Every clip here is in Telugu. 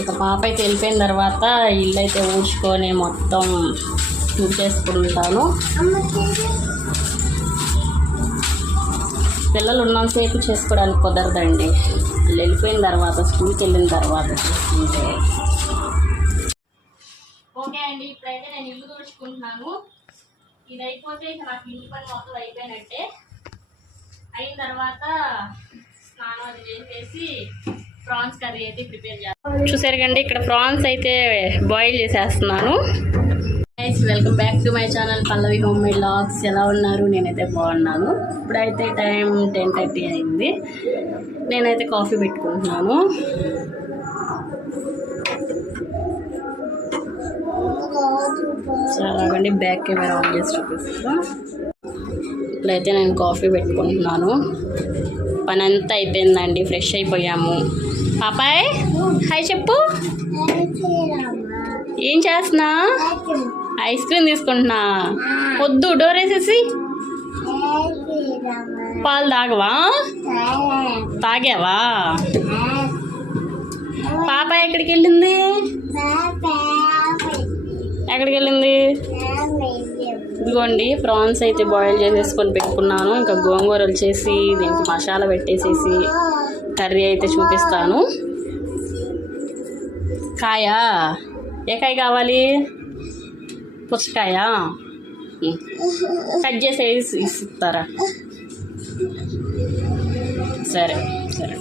ఇక పాప అయితే వెళ్ళిపోయిన తర్వాత ఇల్లు అయితే ఊడ్చుకొని మొత్తం తుడిచేసుకుంటాను. పిల్లలు ఉన్నంతసేపు చేసుకోవడానికి కుదరదండి. వాళ్ళు వెళ్ళిపోయిన తర్వాత స్కూల్కి వెళ్ళిన తర్వాత చేసుకుంటే. ఓకే అండి ఇప్పుడైతే నేను ఇల్లు తుడుచుకుంటున్నాను. ఇది అయిపోతే ఇక నాకు ఇంటి పని మొత్తం అయిపోయినట్టే. అయిన తర్వాత స్నానం అది చేసేసి ప్రాన్స్ కర్రీ అయితే ప్రిపేర్ చేస్తాను చూసారు కండి ఇక్కడ ప్రాన్స్ అయితే బాయిల్ చేసేస్తున్నాను. Guys welcome back to my channel Pallavi home made vlogs ఎలా ఉన్నారు? నేనైతే బాగున్నాను. ఇప్పుడైతే టైం టెన్ థర్టీ అయింది. నేనైతే కాఫీ పెట్టుకుంటున్నాను. చాలాగండి బ్యాక్ కెమెరా ఆన్ చేసి చూపిస్తాను ఇప్పుడైతే నేను కాఫీ పెట్టుకుంటున్నాను. పని అంతా అయిపోయిందండి ఫ్రెష్ అయిపోయాము. పాపాయ్ హాయ్ చెప్పు. ఏం చేస్తున్నా? ఐస్ క్రీమ్ తీసుకుంటున్నా. వద్దు డోర్ వేసేసి. పాలు తాగవా? తాగావా? పాప ఎక్కడికి వెళ్ళింది? ఎక్కడికి వెళ్ళింది? ఇదిగోండి ప్రాన్స్ అయితే బాయిల్ చేసేసుకొని పెట్టుకున్నాను. ఇంకా గోంగూరలు చేసి దీనికి మసాలా పెట్టేసేసి. కర్రీ అయితే చూపిస్తాను. కాయ? ఏ కాయ కావాలి? పుచ్చకాయ? కట్ చేసి ఇస్తారా? సరే సరే.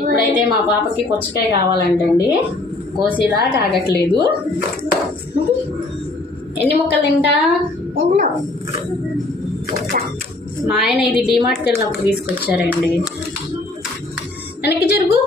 ఇప్పుడైతే మా పాపకి పుచ్చకాయ కావాలంటండి. కోసేలా కాగట్లేదు. ఎన్ని ముక్కలు తింటా? మా ఆయన ఇది డిమార్ట్కి వెళ్ళినప్పుడు తీసుకొచ్చారండి. వెనక్కి జరుగు.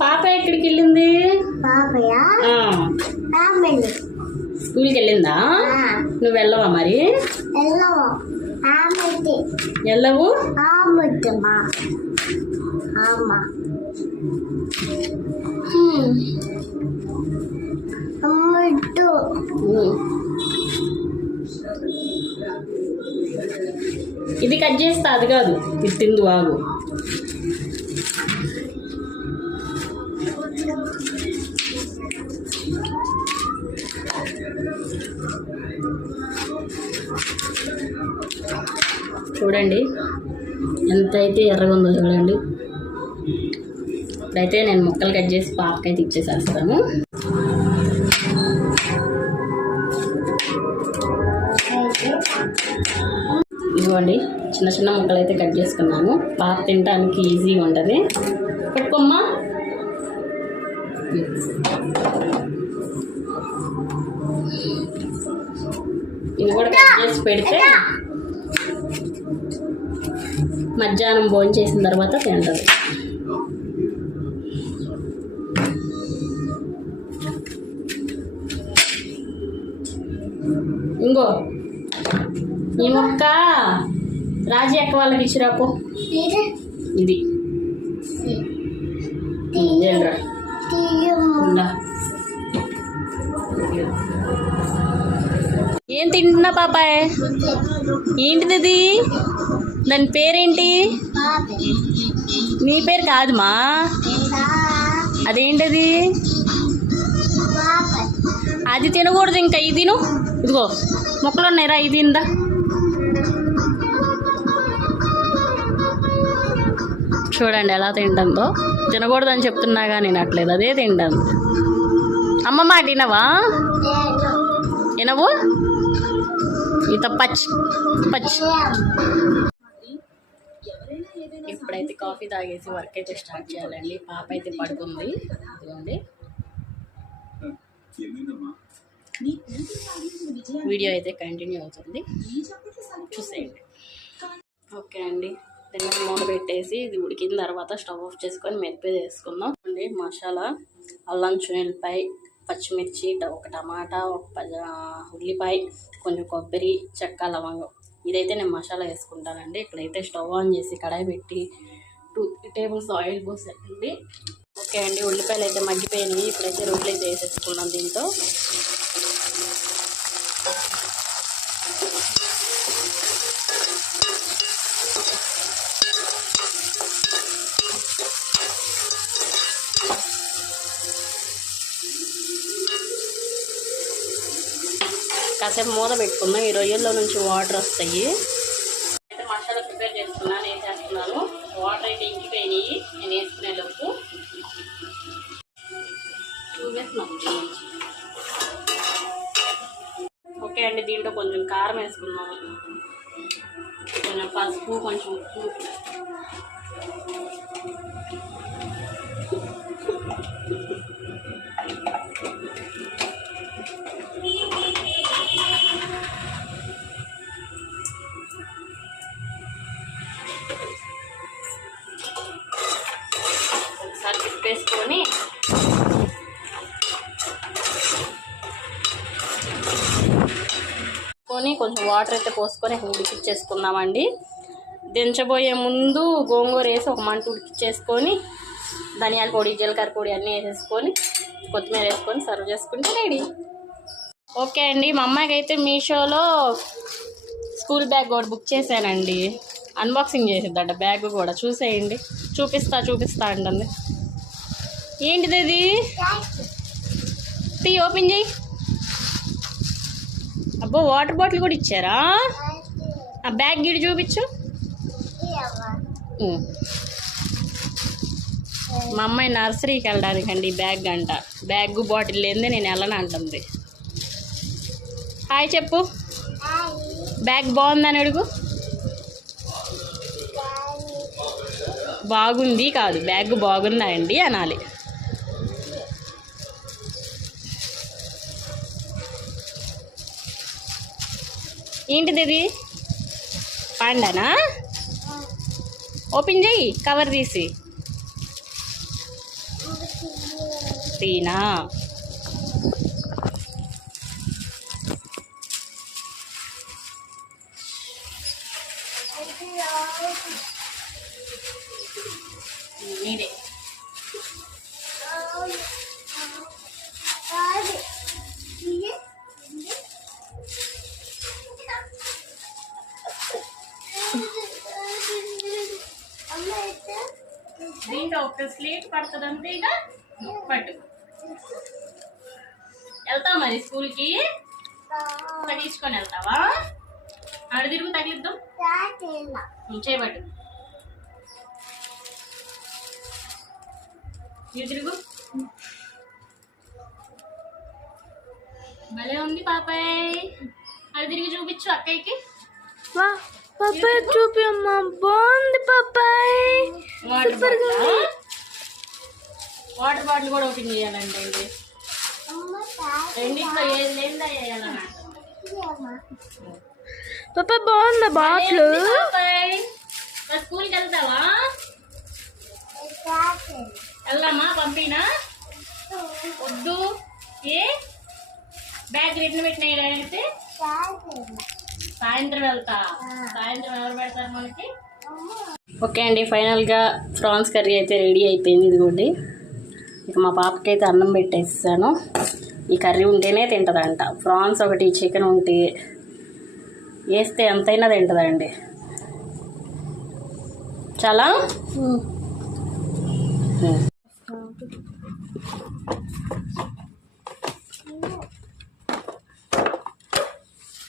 పాప ఎక్కడికి వెళ్ళింది? పాపయా స్కూల్కి వెళ్ళిందా? నువ్వు వెళ్ళవా మరి? ఎల్లో ఆమెతే వెళ్ళవు ఇది కట్ చేస్తా అది కాదు. ఇది తిందు ఆగు. చూడండి. ఎంత అయితే ఎర్రగా ఉందో చూడండి. ఇప్పుడైతే నేను ముక్కలు కట్ చేసి పాపకైతే ఇచ్చేసేస్తాను ఇదిగోండి చిన్న చిన్న ముక్కలు అయితే కట్ చేసుకున్నాను. పాప తినడానికి ఈజీగా ఉంటుంది. పెట్టుకోమ్మా. ఇది కూడా కట్ చేసి పెడితే మధ్యాహ్నం భోజనం చేసిన తర్వాత తింటుంది. ఇంకో. ఈ మొక్క రాజీ అక్క వాళ్ళకి ఇచ్చిరాపో ఇది. ఏం తింటున్నా పాపాయ్? ఏంటిది ఇది? దాని పేరేంటి? నీ పేరు కాదుమా? అదేంటది? అది తినకూడదు ఇంకా ఇది తిను. ఇదిగో మొక్కలు ఉన్నాయిరా ఇది ఇందా? చూడండి ఎలా తింటుందో. తినకూడదని చెప్తున్నా కానీ అట్లేదు అదే తింటాను అమ్మ మాట వినవా వినవు ఇత పచ్చి పచ్చి ఇప్పుడైతే కాఫీ తాగేసి వర్క్ అయితే స్టార్ట్ చేయాలండి పాప అయితే పడుకుంది. ఇదిగోండి. వీడియో అయితే కంటిన్యూ అవుతుంది. చూసేయండి. ఓకే అండి. తిన్న మూత పెట్టేసి ఇది ఉడికిన తర్వాత స్టవ్ ఆఫ్ చేసుకొని మెరిపే చేసుకుందాం అండి మసాలా అల్లం చునిల్లిపాయ పచ్చిమిర్చి ఒక టమాటా ఒక ప- ఉల్లిపాయ కొంచెం కొబ్బరి చెక్క లవంగం. ఇదైతే నేను మసాలా వేసుకుంటానండి. ఇక్కడైతే స్టవ్ ఆన్ చేసి కడాయి పెట్టి టూ త్రీ టేబుల్స్ ఆయిల్ పోసేయండి. ఓకే అండి ఉల్లిపాయలు అయితే మగ్గిపోయినాయి. ఇప్పుడైతే రొట్టెలు అయితే వేసేసుకున్నాం దీంతో. కాసేపు మూత పెట్టుకుందాం. ఈ రొయ్యల్లో నుంచి వాటర్ వస్తాయి. అయితే మసాలా ప్రిపేర్ చేసుకున్నాను ఏం చేస్తున్నాను వాటర్ అయితే ఇంకిపోయినాయి. నేను వేసుకునే లోపు. చూపిస్తున్నాం ఓకే అండి దీంట్లో కొంచెం కారం వేసుకుందాం. కొంచెం పసుపు కొంచెం ఉప్పు. ఒకసారి తిప్పేసుకొని కొని కొంచెం వాటర్ అయితే పోసుకొని ఉడికిచ్చేసుకుందామండి. దించబోయే ముందు గోంగూర వేసి ఒక మంట ఉడికిచ్చేసుకొని ధనియాల పొడి జీలకర్ర పొడి అన్నీ వేసేసుకొని కొత్తిమీర వేసుకొని సర్వ్ చేసుకుంటే రెడీ. ఓకే అండి. మా అమ్మాయికి అయితే మీషోలో స్కూల్ బ్యాగ్ కూడా బుక్ చేశానండి. అన్బాక్సింగ్ చేసిద్దా బ్యాగ్ కూడా. చూసేయండి. చూపిస్తా చూపిస్తా అంటుంది. ఏంటిది అది? టీ ఓపెన్ చేయి. అబ్బో వాటర్ బాటిల్ కూడా ఇచ్చారా? ఆ బ్యాగ్ గిడి చూపించు. మా అమ్మాయి నర్సరీకి వెళ్ళడానికండి అండి బ్యాగ్ అంట. బ్యాగ్ బాటిల్ లేదే నేను వెళ్ళను అంటుంది. హాయ్ చెప్పు. బ్యాగ్ బాగుందని అడుగు. బాగుంది కాదు బ్యాగ్ బాగుందా అండి అనాలి. ఏంటిది ఇది? పాండానా? ఓపెన్ చెయ్యి కవర్ తీసి. తీనా నీదే దీంట్లో ఒక స్లీట్ పడుతుంది అంతే ఇక పట్టు వెళ్తావు మరి స్కూల్కి తగ్గించుకొని వెళ్తావా ఆడ తిరుగు తగిలిద్దాం. చేయబట్టు. ఇటు తిరుగు. భలే ఉంది పాపాయ్. అది తిరిగి చూపించు అక్కయ్యకి. పాపాయ్ చూపి అమ్మా బాగుంది పాపాయ్. Water bottle? వాటర్ బాటిల్ కూడా ఓపెన్ చేయాలంటే ఇది రెండిట్లో ఏది లేనిదా వేయాలని పాపా బాగుందా బాట్లు స్కూల్కి వెళ్తావా? వెళ్దామా పంపినా? వద్దు. ఏ? బ్యాగ్ రిటర్న్ సాయంత్రం వెళ్తా. సాయంత్రం ఎవరు పెడతారు మనకి? ఓకే అండి ఫైనల్గా ప్రాన్స్ కర్రీ అయితే రెడీ అయిపోయింది ఇదిగోండి. ఇక మా పాపకి అయితే అన్నం పెట్టేసాను ఈ కర్రీ ఉంటేనే తింటుందంట. ప్రాన్స్ ఒకటి చికెన్ ఉంటే వేస్తే ఎంతైనా తింటుందండి. చాలా?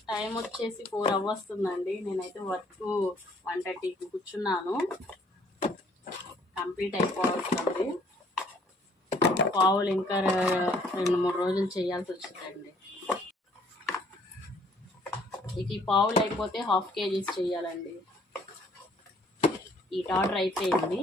టైం వచ్చేసి ఫోర్ అవర్స్ వస్తుందండి నేనైతే వర్క్ వన్ థర్టీకి కూర్చున్నాను. కంప్లీట్ అయిపోతుంది పావులు ఇంకా రెండు మూడు రోజులు చేయాల్సి వచ్చిందండి. ఇక ఈ లేకపోతే హాఫ్ కేజీస్ చేయాలండి. ఈ ఆర్డర్ అయిపోయింది.